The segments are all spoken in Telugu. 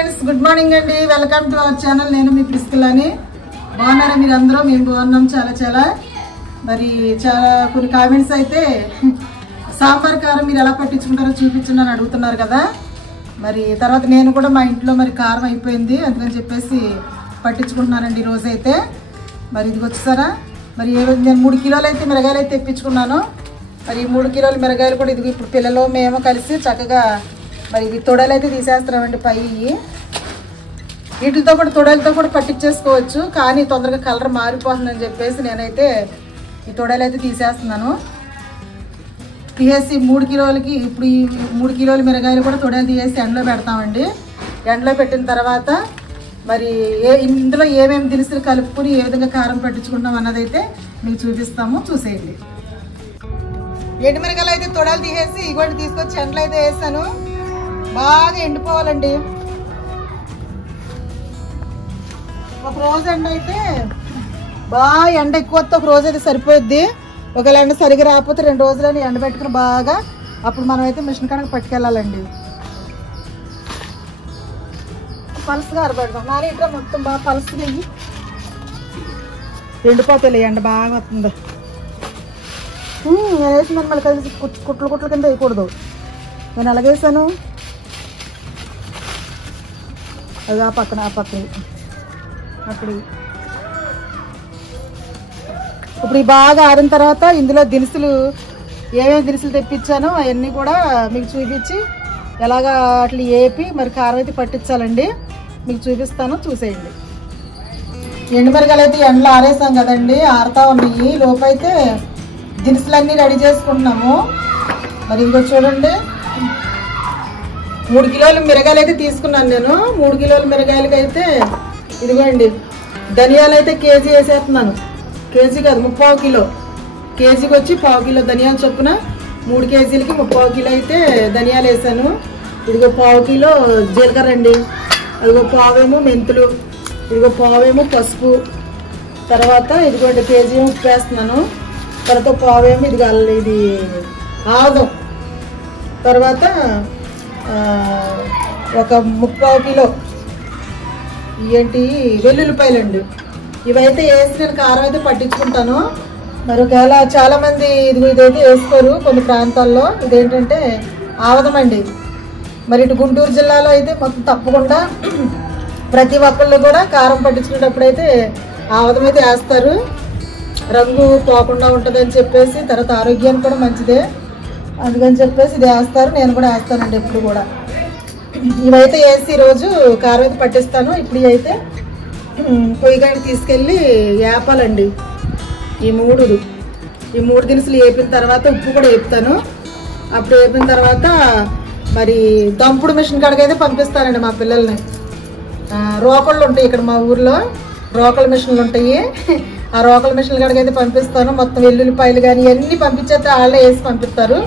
ఫ్రెండ్స్, గుడ్ మార్నింగ్ అండి. Welcome to our channel. నేను మీ ప్రిస్కిల్లాని. బాగున్నారా మీరు అందరూ? మేము బాగున్నాం చాలా. మరి చాలా కొన్ని కామెంట్స్ అయితే సాంబార్ కారం మీరు ఎలా పట్టించుకుంటారో చూపించండి అని అడుగుతున్నారు కదా. మరి తర్వాత నేను కూడా మా ఇంట్లో మరి కారం అయిపోయింది, అందుకని చెప్పేసి పట్టించుకుంటున్నానండి ఈరోజైతే. మరి ఇది వచ్చేసారా, మరి నేను 3 కిలోలు అయితే మిరగాయలు అయితే తెప్పించుకున్నాను. మరి 3 కిలోల మిరగాయలు కూడా ఇది ఇప్పుడు పిల్లలు మేము కలిసి చక్కగా మరి ఇవి తొడలు అయితే తీసేస్తున్నామండి. పై వీటితో కూడా తొడలతో కూడా పట్టించేసుకోవచ్చు, కానీ తొందరగా కలర్ మారిపోతుందని చెప్పేసి నేనైతే ఈ తొడలు అయితే తీసేస్తున్నాను. తీసేసి 3 కిలోలకి ఇప్పుడు ఈ 3 కిలోల మిరగాయలు కూడా తొడలు తీసేసి ఎండలో పెడతామండి. ఎండలో పెట్టిన తర్వాత మరి ఇందులో ఏమేమి దినుసులు కలుపుకొని ఏ విధంగా కారం పట్టించుకుంటాం అన్నదైతే మీకు చూపిస్తాము, చూసేయండి. ఎండు మిరగాయలు అయితే తొడలు తీసేసి ఇగోండి తీసుకొచ్చి ఎండలో అయితే వేసాను. బాగా ఎండిపోవాలండి. ఒక రోజు ఎండ అయితే బాగా ఎండ ఎక్కువ వస్తే ఒక రోజు అయితే సరిపోద్ది. ఒకవేళ ఎండ సరిగా రాకపోతే 2 రోజులని ఎండ పెట్టుకుని బాగా అప్పుడు మనం అయితే మిషన్ కనుక పట్టుకెళ్ళాలండి. పలుసుగా అరబెడదాం. నాని ఇట్లా మొత్తం బాగా పలుసుగా ఎండిపోతాయి. ఎండ బాగా వస్తుంది. నేను వేసిన మళ్ళీ కలిసి కుట్ల కింద వేయకూడదు. నేను అలాగేసాను. అది ఆ పక్కన అక్కడ ఇప్పుడు బాగా ఆరిన తర్వాత ఇందులో దినుసులు ఏమేమి దినుసులు తెప్పించానో అవన్నీ కూడా మీకు చూపించి ఎలాగా అట్లా వేపి మరి కారం అయితే పట్టించాలండి. మీకు చూపిస్తాను, చూసేయండి. ఎండుమిరగాయలు అయితే ఎండలో ఆరేసాం కదండి, ఆరుతా ఉన్నాయి. లోపైతే దినుసులన్నీ రెడీ చేసుకుంటున్నాము. మరి ఇంకో చూడండి, 3 కిలోల మిరగాయలు అయితే తీసుకున్నాను నేను. 3 కిలోల మిరగాయలకి అయితే ఇదిగోండి ధనియాలు అయితే కేజీ వేసేస్తున్నాను. కేజీ కాదు, 3/4 కిలో. కేజీకి వచ్చి 1/4 కిలో ధనియాలు చొప్పున 3 కేజీలకి 3/4 కిలో అయితే ధనియాలు వేసాను. ఇదిగో 1/4 కిలో జీలకర్ర అండి. అదిగో పావేమో మెంతులు, ఇదిగో పావేమో పసుపు. తర్వాత ఇదిగోండి కేజీ ఉప్పు వేస్తున్నాను. తర్వాత పావేమో ఇది ఆముదం. తర్వాత ఒక 3/4 కిలో ఏంటి వెల్లుల్లిపాయలండి. ఇవైతే వేసి నేను కారం అయితే పట్టించుకుంటాను. మరి ఒకవేళ చాలా మంది ఇదైతే వేసుకోరు కొన్ని ప్రాంతాల్లో. ఇదేంటంటే ఆముదం అండి. మరి ఇటు గుంటూరు జిల్లాలో అయితే మొత్తం తప్పకుండా ప్రతి ఒక్కళ్ళు కూడా కారం పట్టించుకునేటప్పుడు అయితే ఆముదం అయితే వేస్తారు. రంగు పోకుండా ఉంటుందని చెప్పేసి, తర్వాత ఆరోగ్యానికి కూడా మంచిదే అందుకని చెప్పేసి ఇది వేస్తారు. నేను కూడా వేస్తానండి ఎప్పుడు కూడా. ఇవైతే వేసి ఈరోజు కారం అయితే పట్టిస్తాను. ఇప్పుడు అయితే పొయ్యిగాడికి తీసుకెళ్ళి వేపాలండి. ఈ 3 దినుసులు వేపిన తర్వాత ఉప్పు కూడా వేపుతాను. అప్పుడు వేపిన తర్వాత మరి దంపుడు మిషన్ కాడికి అయితే పంపిస్తానండి మా పిల్లల్ని. రోకళ్ళు ఉంటాయి ఇక్కడ మా ఊర్లో, రోకళ్ళ మిషన్లు ఉంటాయి. ఆ రోకళ్ళ మిషన్ల కాడికి అయితే పంపిస్తాను. మొత్తం వెల్లుల్లిపాయలు కానీ ఇవన్నీ పంపించేస్తే వాళ్ళే వేసి పంపిస్తారు.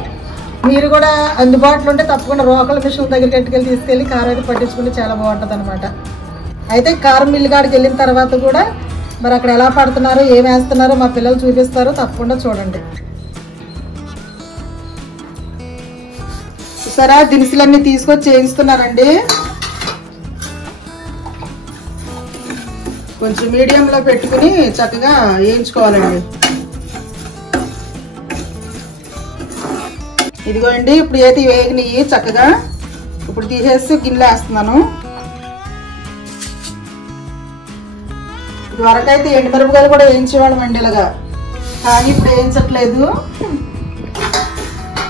మీరు కూడా అందుబాటులో ఉంటే తప్పకుండా రోకళ్ళ మిషన్ దగ్గరికి తీసుకెళ్ళి కారం అయితే పట్టించుకుంటే చాలా బాగుంటుంది అనమాట. అయితే కారం మిల్లు కాడికి వెళ్ళిన తర్వాత కూడా మరి అక్కడ ఎలా పడుతున్నారో ఏం వేస్తున్నారో మా పిల్లలు చూపిస్తారు, తప్పకుండా చూడండి. సరే, దినుసులన్నీ తీసుకొచ్చి వేయిస్తున్నారండి. కొంచెం మీడియంలో పెట్టుకుని చక్కగా వేయించుకోవాలండి. ఇదిగోండి ఇప్పుడు అయితే వేగినాయి చక్కగా. ఇప్పుడు తీసేసి గిన్నెలో వేస్తున్నాను. ఇదివరకైతే ఎండుమిరపకాయలు కూడా వేయించేవాళ్ళం అండి ఇలాగా, కానీ ఇప్పుడు వేయించట్లేదు.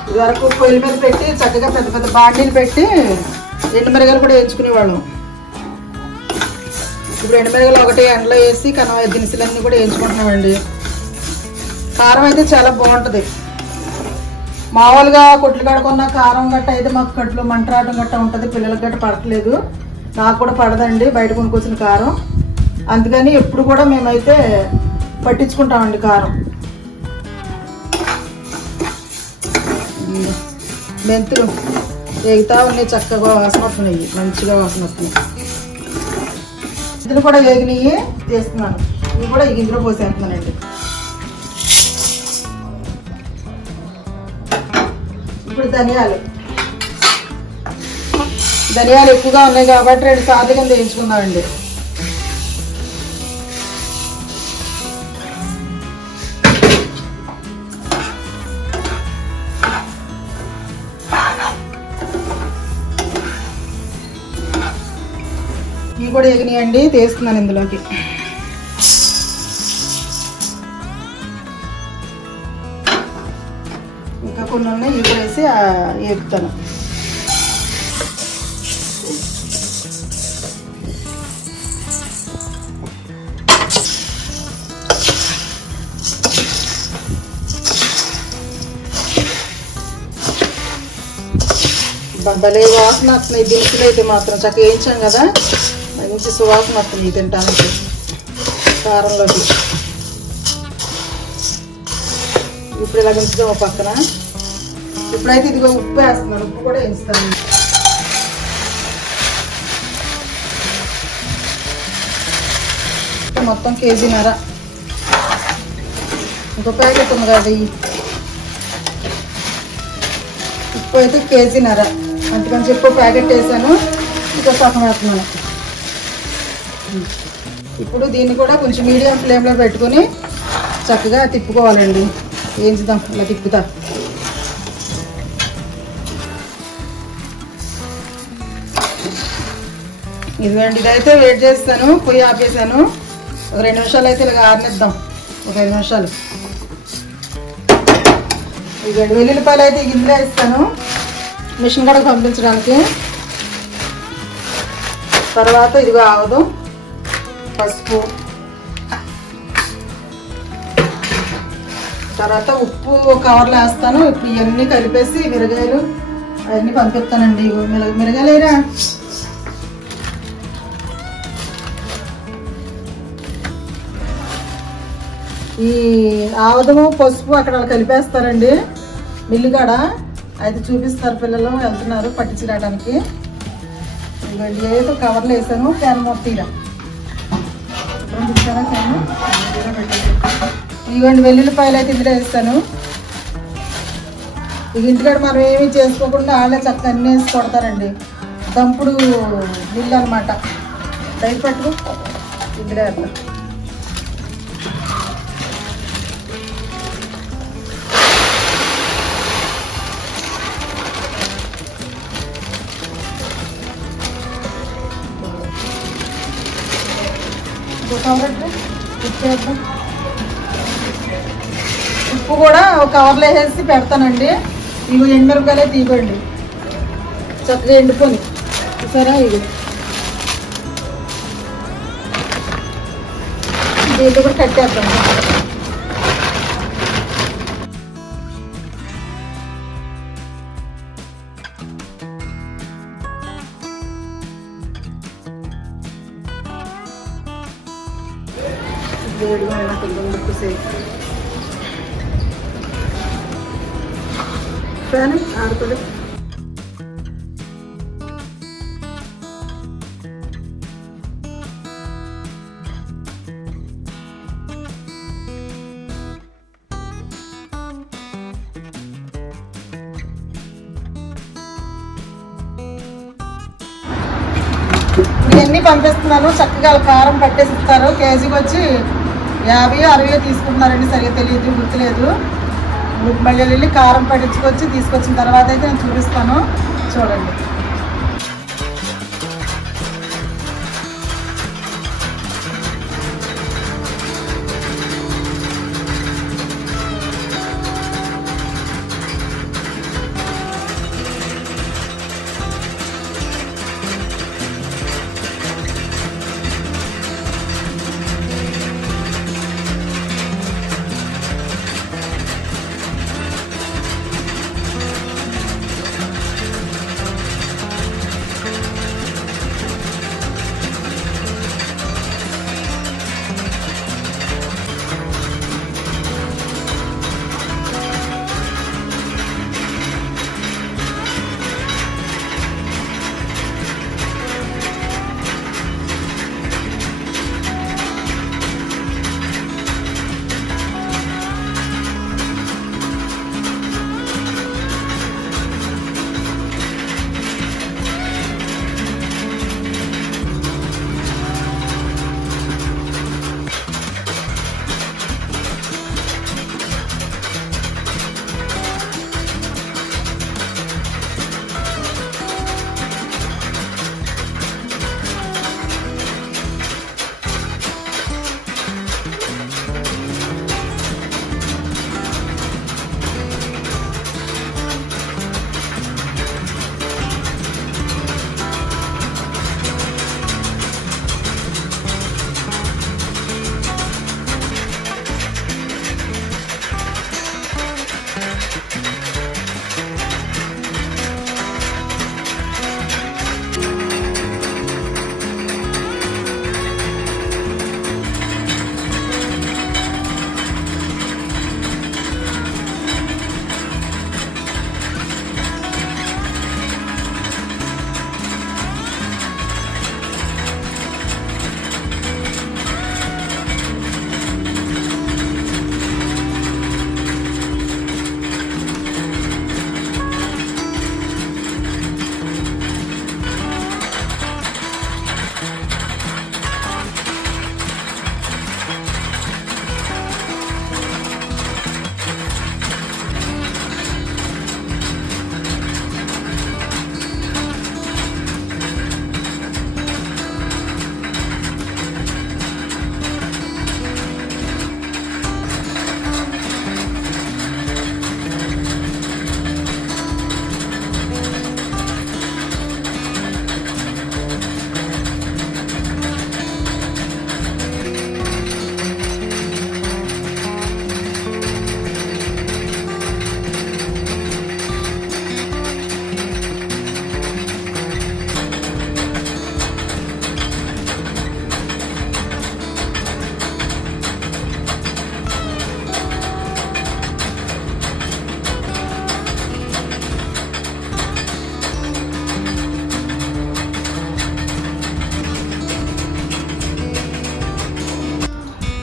ఇదివరకు పొయ్యిల మీద పెట్టి చక్కగా పెద్ద బాండీలు పెట్టి ఎండుమిరపకాయలు కూడా వేయించుకునేవాళ్ళం. ఇప్పుడు ఎండుమిరపకాయలు ఒకటి ఎండలో వేసి దినుసులన్నీ కూడా వేయించుకుంటున్నామండి. కారం అయితే చాలా బాగుంటుంది. మామూలుగా కొట్లు కడుకున్న కారం గట్ట అయితే మాకు కడుపులో మంట రావడం గట్ట ఉంటుంది. పిల్లలకి గట్ట పడట్లేదు, నాకు కూడా పడదండి బయట కొనుక్కొచ్చిన కారం. అందుకని ఎప్పుడు కూడా మేమైతే పట్టించుకుంటామండి కారం. మెంతులు వేగుతా ఉన్నాయి, చక్కగా వాసన వస్తున్నాయి, మంచిగా వాసన వస్తున్నాయి. మెంతులు కూడా వేగినాయి చేస్తున్నాను. ఇవి కూడా ఈ గిన్నెలో పోసేస్తున్నానండి. ఇప్పుడు ధనియాలు ధనియాలు ఎక్కువగా ఉన్నాయి కాబట్టి 2 సార్లు కింద వేయించుకుందామండి. ఇవి కూడా ఎగినాయండి, తీస్తున్నాను ఇందులోకి. ఇంకా కొన్ని ఉన్నాయి, ఇవి కూడా వేసి వేపుతాను. భలే వాసన వస్తున్నాయి దినుసులు అయితే మాత్రం. చక్కగా వేయించాం కదా, మంచి సువాసన వస్తుంది తింటానికి కారంలోకి. ఇప్పుడు ఇలా ఉంచుదాం ఒక పక్కన. ఇప్పుడైతే ఇదిగో ఉప్పు వేస్తున్నాను, ఉప్పు కూడా వేస్తాను. మొత్తం కేజీన్నర. ఇంకో ప్యాకెట్ ఉంది కదా, ఉప్పు అయితే కేజీన్నర. అందుకని చెప్పి ప్యాకెట్ వేసాను, ఇంకా సగం వేస్తున్నాను. ఇప్పుడు దీన్ని కూడా కొంచెం మీడియం ఫ్లేమ్లో పెట్టుకొని చక్కగా తిప్పుకోవాలండి. వేయించుదాం, ఇలా తిప్పుతా. ఇదిగోండి, ఇదైతే వెయిట్ చేస్తాను. పొయ్యి ఆపేసాను. ఒక 2 నిమిషాలు అయితే ఇలా ఆరనిద్దాం, ఒక 5 నిమిషాలు. ఇదిగోండి, వెల్లుల్లిపాయలు అయితే ఇందులో వేస్తాను మిషన్ కూడా పంపించడానికి. తర్వాత ఇదిగో ఆవదు, పసుపు, తర్వాత ఉప్పు కవర్లో వేస్తాను. ఇప్పుడు ఇవన్నీ కలిపేసి మిరగాయలు అవన్నీ పంపిస్తానండి. మిరగాయలేరా ఈ ఆవదము పసుపు అక్కడ కలిపేస్తారండి మిల్లుగాడ. అయితే చూపిస్తారు, పిల్లలు వెళ్తున్నారు పట్టించడానికి. ఇదిగోండి, ఏదో కవర్లో వేసాను. క్యాన్ మొత్తం ఇదిగోండి, వెల్లుల్లిపాయలు అయితే ఇందులో వేస్తాను. ఇక ఇంటికాడ మనం ఏమీ చేసుకోకుండా వాళ్ళే చక్కగా అన్నీ వేసి కొడతారండి. దంపుడు మిల్లు అనమాట. బయట పట్టుకు ఇందులో వేస్తాను. ఉప్పు కూడా ఒక కవర్లో వేసి పెడతానండి. ఇవి ఎండుమిరపకాయలే తీయండి, చక్కగా ఎండుకొని సరే. ఇది దీంట్లో కూడా కట్టేస్తాను. వేడిగా కొంచెం ఎక్కువసేపు ఫ్యాన్ ఆడుతుంది. ఇవన్నీ పంపిస్తున్నాను. చక్కగా కారం పట్టేసి ఇస్తారు. కేజీకి వచ్చి 50-60 తీసుకుంటున్నారండి. సరిగ్గా తెలియదు, గుర్తులేదు. మళ్ళీ వెళ్ళి కారం పట్టించుకొచ్చి తీసుకొచ్చిన తర్వాత అయితే నేను చూపిస్తాను, చూడండి.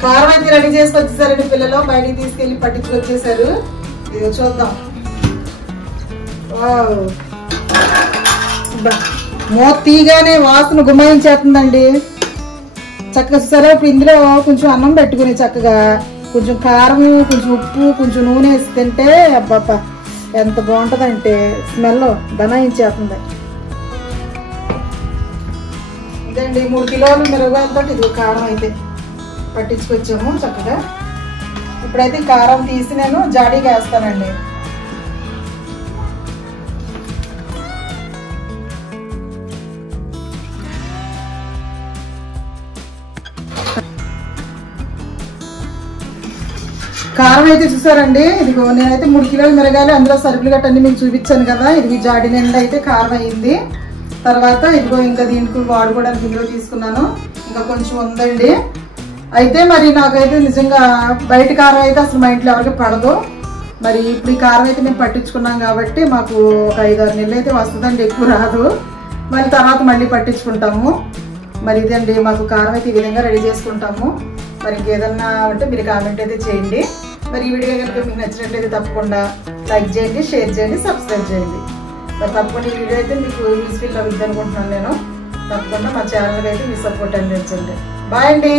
కారం అయితే రెడీ చేసి వచ్చేసారండి పిల్లలు, బయటికి తీసుకెళ్లి పట్టించుకొచ్చేసారు. ఇది చూద్దాం. మూత తీగానే వాసన గుమ్మాయించేస్తుందండి. చక్కగా చూసారా. ఇప్పుడు ఇందులో కొంచెం అన్నం పెట్టుకుని చక్కగా కొంచెం కారం, కొంచెం ఉప్పు, కొంచెం నూనె వేసి తింటే అబ్బాబ్బా ఎంత బాగుంటుందంటే స్మెల్ దనాయించేస్తుంది. ఇదండి 3 కిలోలు మిరపకాయలతో ఇది కారం అయితే పట్టించుకొచ్చాము చక్కగా. ఇప్పుడైతే కారం తీసి నేను జాడీకి వేస్తానండి. కారం అయితే చూసారండి. ఇదిగో నేనైతే 3 కిలోలు మిరగాయలు, అందులో సరుకులు గట్ట అన్ని మీకు చూపించాను కదా. ఇది జాడి నిండా అయితే కారం అయింది. తర్వాత ఇదిగో ఇంకా దీనికి వాడుకోవడానికి ఇందులో తీసుకున్నాను. ఇంకా కొంచెం ఉందండి. అయితే మరి నాకైతే నిజంగా బయట కారం అయితే అసలు మా ఇంట్లో ఎవరికి పడదు. మరి ఇప్పుడు ఈ కారం అయితే మేము పట్టించుకున్నాం కాబట్టి మాకు ఒక 5-6 నెలలు అయితే వస్తుందండి, ఎక్కువ రాదు. మరి తర్వాత మళ్ళీ పట్టించుకుంటాము. మరి ఇదండి మాకు కారం అయితే ఈ విధంగా రెడీ చేసుకుంటాము. మరి ఇంకేదన్నా ఉంటే మీరు కామెంట్ అయితే చేయండి. మరి ఈ వీడియో కనుక మీకు నచ్చినట్లయితే తప్పకుండా లైక్ చేయండి, షేర్ చేయండి, సబ్స్క్రైబ్ చేయండి. మరి తప్పకుండా ఈ వీడియో అయితే మీకు యూస్ఫుల్ అవుతుంది అనుకుంటున్నాను నేను. తప్పకుండా మా ఛానల్కి అయితే మీ సపోర్ట్ అందించండి. బాయ్ అండి.